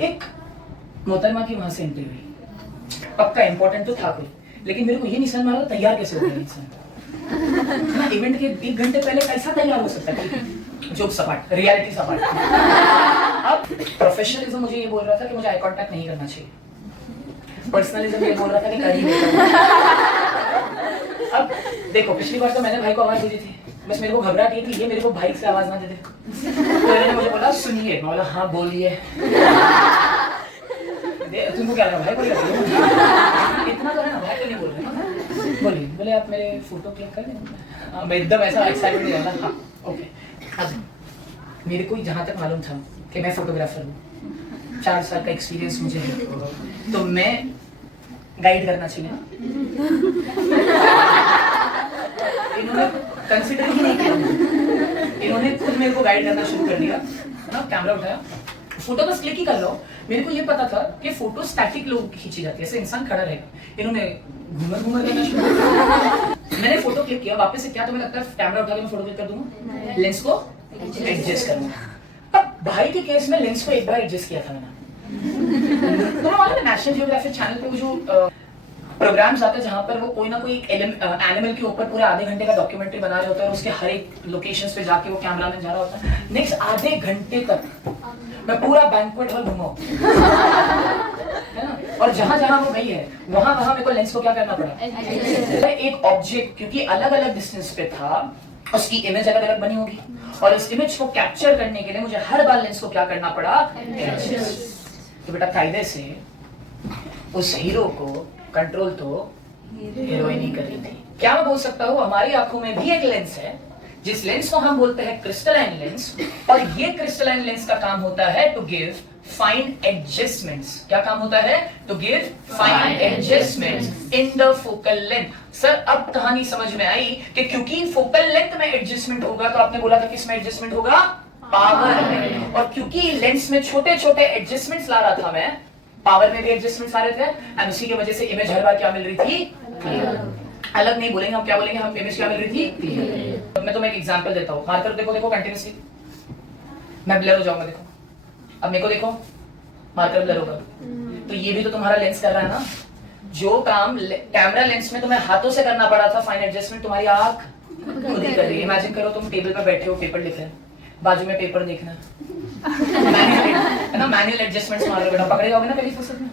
एक मोहतरमा की वहां से एंट्री हुई, पक्का इंपॉर्टेंट तो था कोई, लेकिन मेरे को ये नहीं समझ में आ रहा तैयार कैसे हो गया इंसान। हाँ, इवेंट के 1 घंटे पहले कैसा तैयार हो सकता है? जोक सपाट, रियलिटी सपाट। अब प्रोफेशनलिज्म मुझे ये बोल रहा था कि मुझे आई कांटेक्ट नहीं करना चाहिए, पर्सनलिज्म ये बोल रहा था कि कर ही नहीं। अब देखो, पिछली बार तो मैंने भाई को आवाज दे दी थी, बस मेरे को घबराहट ये थी ये मेरे को भाई से आवाज ना दे दे। तो मैंने मुझे बोला सुनिए, मैं बोला हाँ बोलिए। तुमको क्या लगा भाई बोल रहे? इतना तो है ना, भाई तो नहीं बोल रहे। बोलिए, बोले आप मेरे फोटो क्लिक कर देंगे? हाँ, मैं एकदम ऐसा एक्साइटेड हो गया। हाँ ओके। अब मेरे को जहाँ तक मालूम था कि मैं फोटोग्राफर हूँ, 4 साल का एक्सपीरियंस मुझे है, तो मैं गाइड करना चाहिए। इन्होंने कंसिडर ही नहीं किया, इन्होंने खुद मेरे को गाइड करना शुरू कर दिया ना। कैमरा उठाया, फोटो बस क्लिक ही कर लो। मेरे को ये पता था कि फोटो स्टैटिक लोगों की खींची जाती है, ऐसे इंसान खड़ा रहेगा। इन्होंने घूमर करना शुरू कर दिया। मैंने फोटो क्लिक किया, वापस से क्या तुम्हें लगता है कैमरा उठा के मैं फोटो क्लिक कर दूंगा? लेंस को एडजस्ट करूंगा। अब भाई के केस में लेंस को एक बार एडजस्ट किया था मैंने। तुम्हें मालूम है नेशनल जियोग्राफिक चैनल पे वो जो प्रोग्राम्स आते हैं जहाँ पर वो कोई ना कोई एनिमल के ऊपर पूरे आधे घंटे का डॉक्यूमेंट्री बना रहे होते हैं और उसके हर एक लोकेशंस पे जाके वो कैमरामैन जा रहा होता है। नेक्स्ट आधे घंटे तक मैं पूरा बैंक्वेट हॉल घूमा, है ना? और जहां जहां वो गई है वहां वहां मेरे को लेंस को क्या करना पड़ा? एक ऑब्जेक्ट क्योंकि अलग अलग डिस्टेंस पे था, उसकी इमेज अलग अलग बनी होगी, और इस इमेज को कैप्चर करने के लिए मुझे हर बार लेंस को क्या करना पड़ा? तो बेटा कायदे से उस हीरो को कंट्रोल तो हीरोइन ही कर रही थी। क्या मैं बोल सकता हूँ, हमारी आंखों में भी एक लेंस है जिस लेंस को हम बोलते हैं क्रिस्टलाइन लेंस, और ये क्रिस्टलाइन लेंस का काम होता है टू गिव फाइन एडजस्टमेंट्स। क्या काम होता है? To give fine adjustments in the focal length. Sir अब कहानी समझ में आई कि क्योंकि फोकल लेंथ में एडजस्टमेंट होगा, तो आपने बोला था किस में एडजस्टमेंट होगा? पावर में। और क्योंकि लेंस में छोटे छोटे एडजस्टमेंट्स ला रहा था मैं, पावर में भी एडजस्टमेंट्स आ रहे थे, एंड उसी की वजह से इमेज हर बार क्या मिल रही थी? अलग नहीं बोलेंगे हम, क्या बोलेंगे हम? इमेज क्या मिल रही थी? मैं तुम्हें एक एग्जांपल देता हूँ। मार्कर देखो, देखो कंटिन्यूअसली। मैं ब्लर हो जाऊंगा, देखो अब मेरे को देखो, मार्कर ब्लर होगा। तो ये भी तो तुम्हारा लेंस कर रहा है ना। जो काम कैमरा लेंस में तुम्हें हाथों से करना पड़ा था फाइन एडजस्टमेंट, तुम्हारी आंख खुद ही कर रही है। इमेजिन करो तुम टेबल पर बैठे हो, पेपर लिख रहे हैं, बाजू में पेपर देखना है ना, मैनुअल एडजस्टमेंट्स मार रहे हो बेटा, पकड़े जाओगे ना कभी फुर्सत में।